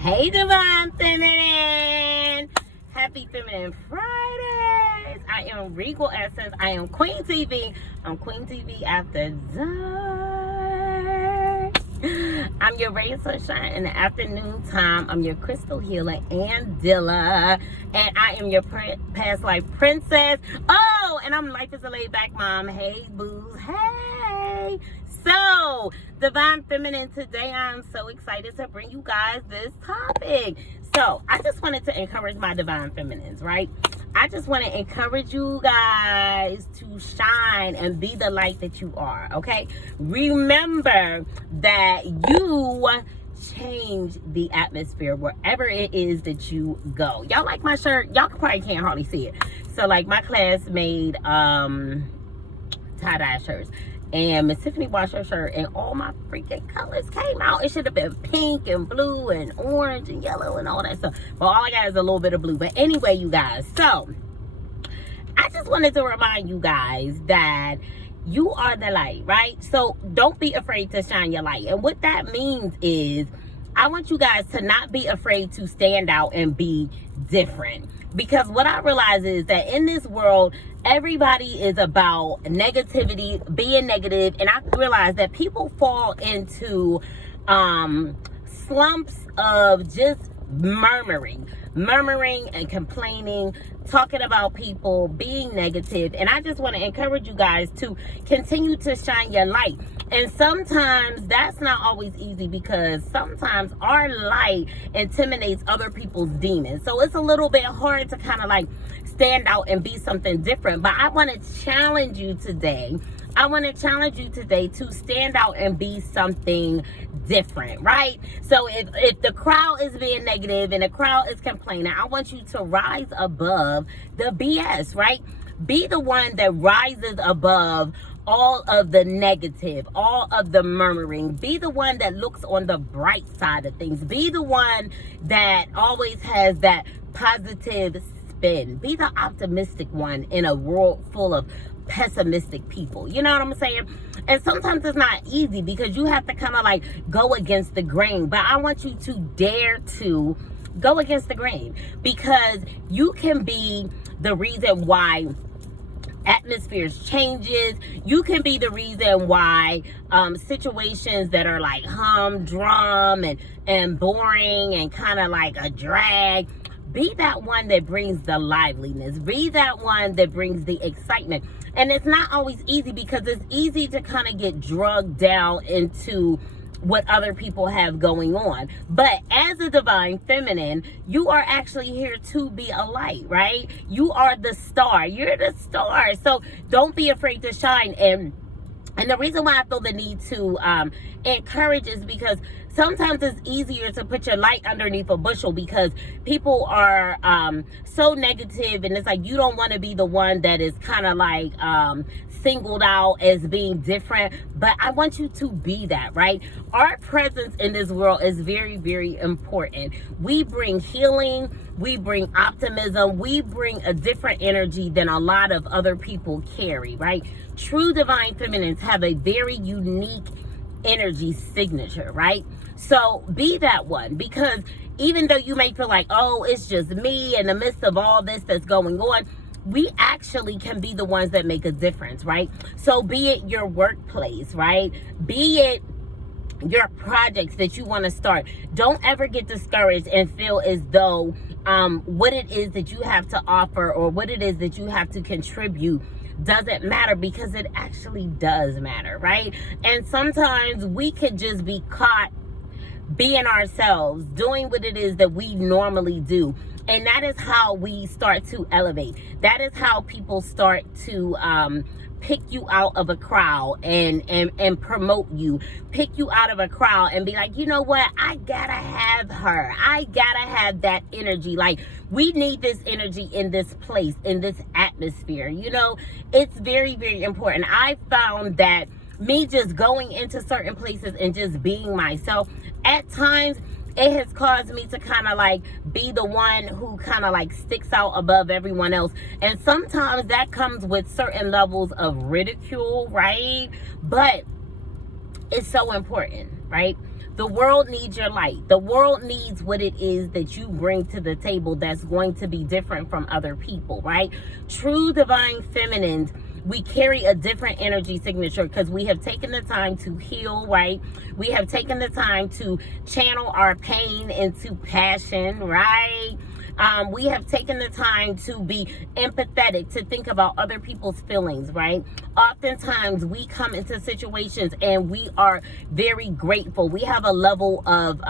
Hey, Divine Feminine! Happy Feminine Fridays! I am Regal Essence. I am QueenTV. I'm QueenTV After Dark. I'm your ray of sunshine in the afternoon time. I'm your crystal healer and dealer. And I am your past life princess. Oh, and I'm Life is a Laidback mom. Hey, boos. Hey! So, Divine Feminine, today I'm so excited to bring you guys this topic. So, I just wanted to encourage my Divine Feminines, right? I just want to encourage you guys to shine and be the light that you are, okay? Remember that you change the atmosphere wherever it is that you go. Y'all like my shirt? Y'all probably can't hardly see it. So, like, my class made tie-dye shirts. And Miss Tiffany washed her shirt and all my freaking colors came out. It should have been pink and blue and orange and yellow and all that stuff. But all I got is a little bit of blue. But anyway, you guys, so I just wanted to remind you guys that you are the light, right? So don't be afraid to shine your light. And what that means is I want you guys to not be afraid to stand out and be different. Because what I realize is that in this world, everybody is about negativity, being negative, and I realize that people fall into slumps of just murmuring and complaining, talking about people, being negative. And I just want to encourage you guys to continue to shine your light. And sometimes that's not always easy because sometimes our light intimidates other people's demons. So it's a little bit hard to kind of like stand out and be something different. But I want to challenge you today. I want to challenge you today to stand out and be something different, right? So if the crowd is being negative and the crowd is complaining, I want you to rise above the BS, right? Be the one that rises above all of the negative, all of the murmuring. Be the one that looks on the bright side of things. Be the one that always has that positive spin. Be the optimistic one in a world full of pessimistic people. You know what I'm saying? And sometimes it's not easy because you have to kind of like go against the grain. But I want you to dare to go against the grain because you can be the reason why atmospheres changes. You can be the reason why situations that are like humdrum and boring and kind of like a drag, be that one that brings the liveliness. Be that one that brings the excitement. And it's not always easy because it's easy to kind of get drugged down into what other people have going on. But as a Divine Feminine, you are actually here to be a light, right? You are the star. You're the star. So don't be afraid to shine. And the reason why I feel the need to encourage is because sometimes it's easier to put your light underneath a bushel because people are so negative, and it's like you don't want to be the one that is kind of like singled out as being different. But I want you to be that, right? Our presence in this world is very, very important. We bring healing, we bring optimism, we bring a different energy than a lot of other people carry, right? True Divine Feminines have a very unique energy signature, right? So be that one, because even though you may feel like, oh, it's just me in the midst of all this that's going on, we actually can be the ones that make a difference, right? So be it your workplace, right? Be it your projects that you want to start. Don't ever get discouraged and feel as though what it is that you have to offer or what it is that you have to contribute doesn't matter, because it actually does matter, right? And sometimes we could just be caught being ourselves, doing what it is that we normally do. And that is how we start to elevate. That is how people start to pick you out of a crowd and promote you. Pick you out of a crowd and be like, you know what? I gotta have her. I gotta have that energy. Like, we need this energy in this place, in this atmosphere. You know, it's very, very important. I found that me just going into certain places and just being myself, at times it has caused me to kind of like be the one who kind of like sticks out above everyone else. And sometimes that comes with certain levels of ridicule, right? But it's so important, right? The world needs your light. The world needs what it is that you bring to the table that's going to be different from other people, right? True divine feminines, we carry a different energy signature because we have taken the time to heal, right? We have taken the time to channel our pain into passion, right? We have taken the time to be empathetic, to think about other people's feelings, right? Oftentimes we come into situations and we are very grateful. We have a level of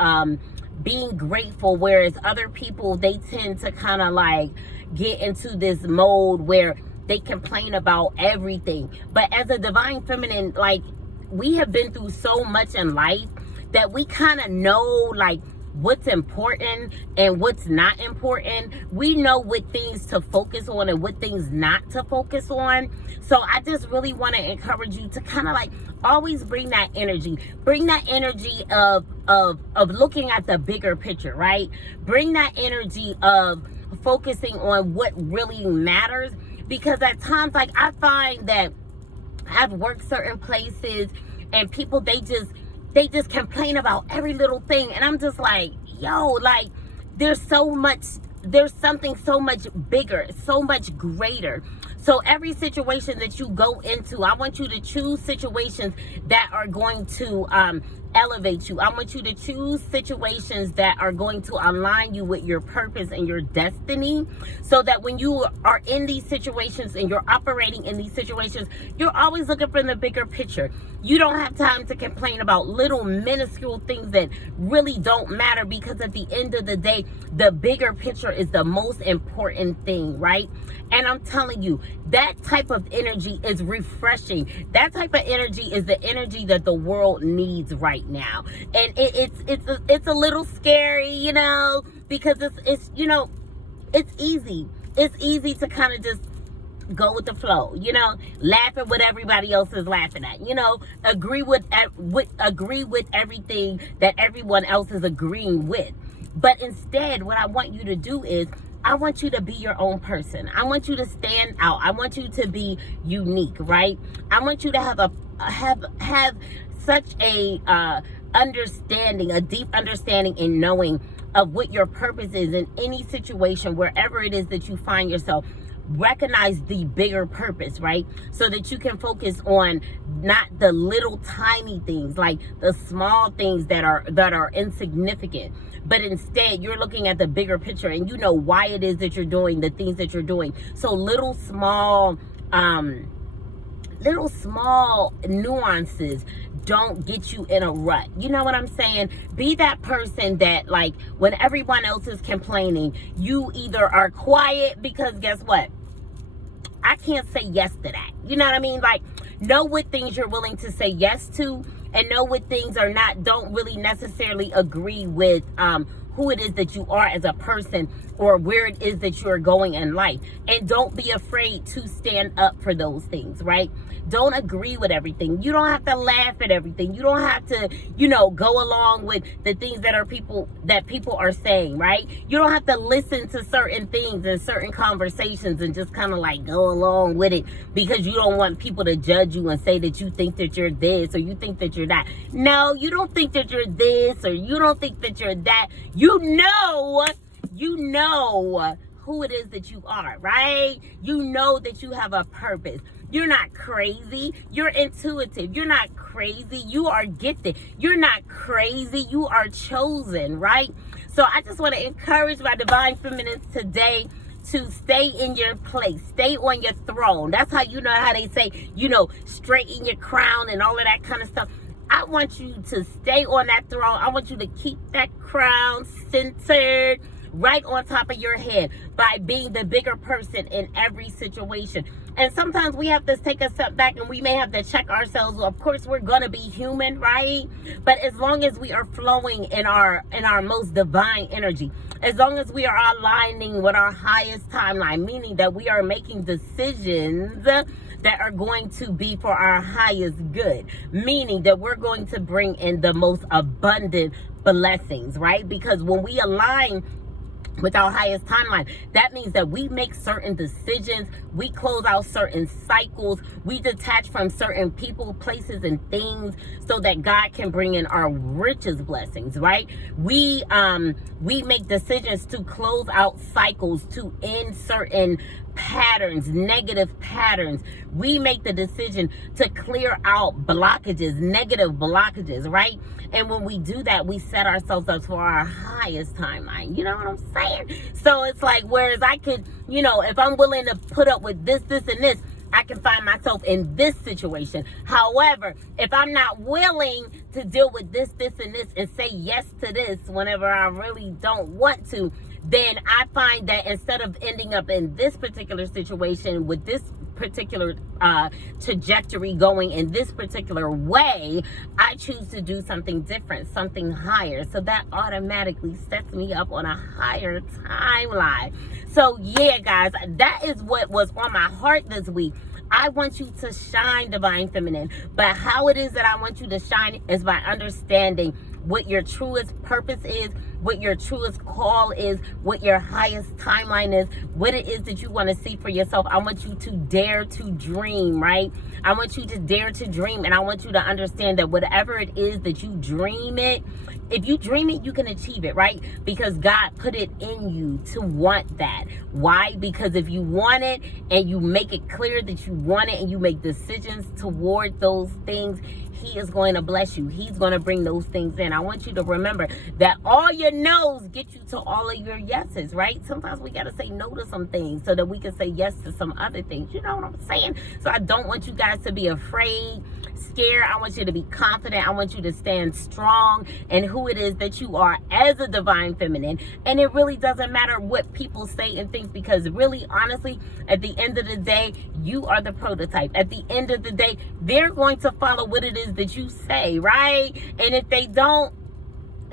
being grateful, whereas other people, they tend to kind of like get into this mode where they complain about everything. But as a divine feminine, like, we have been through so much in life that we kind of know like what's important and what's not important. We know what things to focus on and what things not to focus on. So I just really want to encourage you to kind of like always bring that energy of looking at the bigger picture, right? Bring that energy of focusing on what really matters. Because at times, like, I find that I've worked certain places and people, they just complain about every little thing. And I'm just like, yo, like, there's something so much bigger, so much greater. So every situation that you go into, I want you to choose situations that are going to elevate you. I want you to choose situations that are going to align you with your purpose and your destiny, so that when you are in these situations and you're operating in these situations, you're always looking for the bigger picture. You don't have time to complain about little minuscule things that really don't matter, because at the end of the day, the bigger picture is the most important thing, right? And I'm telling you, that type of energy is refreshing. That type of energy is the energy that the world needs right now. And it's a little scary, you know, because it's you know, it's easy. It's easy to kind of just go with the flow, you know, laugh at what everybody else is laughing at, you know, agree with everything that everyone else is agreeing with. But instead, what I want you to do is, I want you to be your own person. I want you to stand out. I want you to be unique, right? I want you to have such a understanding, a deep understanding and knowing of what your purpose is in any situation, wherever it is that you find yourself. Recognize the bigger purpose, right? So that you can focus on not the little tiny things, like the small things that are insignificant, but instead you're looking at the bigger picture and you know why it is that you're doing the things that you're doing. So little small nuances don't get you in a rut. You know what I'm saying? Be that person that, like, when everyone else is complaining, you either are quiet, because guess what? I can't say yes to that. You know what I mean? Like, know what things you're willing to say yes to, and know what things don't really necessarily agree with who it is that you are as a person, or where it is that you're going in life. And don't be afraid to stand up for those things, right? Don't agree with everything. You don't have to laugh at everything. You don't have to, you know, go along with the things that people are saying, right? You don't have to listen to certain things and certain conversations and just kind of like go along with it because you don't want people to judge you and say that you think that you're this or you think that you're that. No, you don't think that you're this or you don't think that you're that. You know who it is that you are, right? You know that you have a purpose. You're not crazy. You're intuitive. You're not crazy. You are gifted. You're not crazy. You are chosen, right? So I just want to encourage my divine feminines today to stay in your place. Stay on your throne. That's how you know how they say, you know, straighten your crown and all of that kind of stuff. I want you to stay on that throne. I want you to keep that crown centered right on top of your head by being the bigger person in every situation. And sometimes we have to take a step back and we may have to check ourselves. Of course, we're going to be human, right? But as long as we are flowing in our most divine energy, as long as we are aligning with our highest timeline, meaning that we are making decisions that are going to be for our highest good, meaning that we're going to bring in the most abundant blessings, right? Because when we align with our highest timeline. That means that we make certain decisions, we close out certain cycles, we detach from certain people, places, and things so that God can bring in our richest blessings, right? We make decisions to close out cycles, to end certain patterns, negative patterns. We make the decision to clear out blockages, negative blockages, right? And when we do that, we set ourselves up for our highest timeline. You know what I'm saying? So it's like, whereas I could, you know, if I'm willing to put up with this, and this, I can find myself in this situation. However, if I'm not willing to deal with this, and this, and say yes to this whenever I really don't want to, then I find that instead of ending up in this particular situation with this particular trajectory going in this particular way, I choose to do something different, something higher. So that automatically sets me up on a higher timeline. So yeah, guys, that is what was on my heart this week. I want you to shine, Divine Feminine. But how it is that I want you to shine is by understanding what your truest purpose is, what your truest call is, what your highest timeline is, what it is that you want to see for yourself. I want you to dare to dream, right? I want you to dare to dream, and I want you to understand that whatever it is that you dream it, if you dream it, you can achieve it, right? Because God put it in you to want that. Why? Because if you want it and you make it clear that you want it and you make decisions toward those things, He is going to bless you. He's going to bring those things in. I want you to remember that all your no's get you to all of your yeses, right? Sometimes we got to say no to some things so that we can say yes to some other things. You know what I'm saying? So I don't want you guys to be afraid, scared. I want you to be confident. I want you to stand strong in who it is that you are as a Divine Feminine. And it really doesn't matter what people say and think, because really, honestly, at the end of the day, you are the prototype. At the end of the day, they're going to follow what it is that you say, right? And if they don't,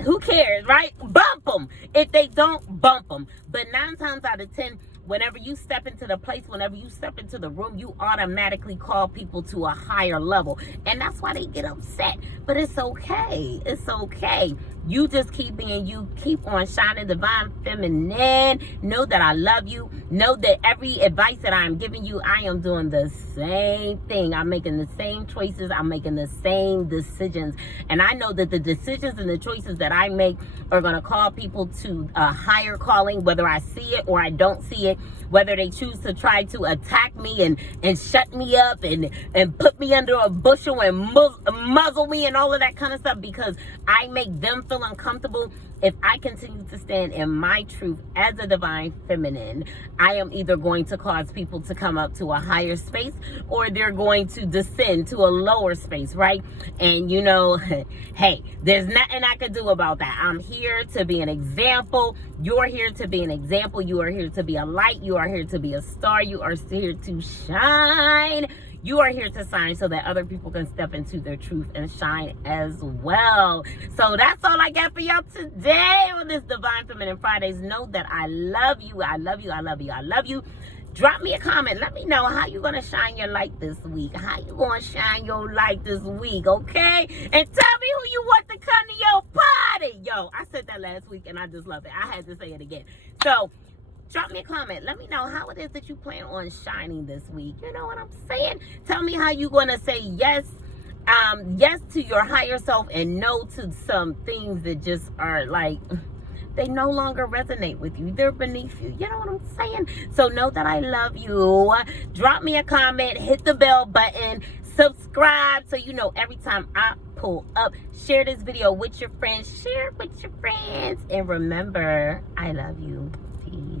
who cares, right? Bump them. If they don't, bump them. But 9 times out of 10, whenever you step into the place, whenever you step into the room, you automatically call people to a higher level. And that's why they get upset. But it's okay. It's okay. You just keep being you. Keep on shining, Divine Feminine. Know that I love you. Know that every advice that I'm giving you, I am doing the same thing. I'm making the same choices. I'm making the same decisions. And I know that the decisions and the choices that I make are going to call people to a higher calling, whether I see it or I don't see it, whether they choose to try to attack me and shut me up and put me under a bushel and muzzle me and all of that kind of stuff, because I make them feel uncomfortable. If I continue to stand in my truth as a Divine Feminine, I am either going to cause people to come up to a higher space, or they're going to descend to a lower space, right? And you know, hey, there's nothing I can do about that. I'm here to be an example. You're here to be an example. You are here to be a light. You are here to be a star. You are here to shine. You are here to shine so that other people can step into their truth and shine as well. So that's all I got for y'all today on this Divine Feminine Fridays. Know that I love you. I love you. I love you. I love you. Drop me a comment. Let me know how you're going to shine your light this week. How you going to shine your light this week, okay? And tell me who you want to come to your party. Yo, I said that last week and I just love it. I had to say it again. So drop me a comment. Let me know how it is that you plan on shining this week. You know what I'm saying? Tell me how you're going to say yes. Yes to your higher self and no to some things that just are like, they no longer resonate with you. They're beneath you. You know what I'm saying? So know that I love you. Drop me a comment. Hit the bell button. Subscribe so you know every time I pull up. Share this video with your friends. Share it with your friends. And remember, I love you. Peace.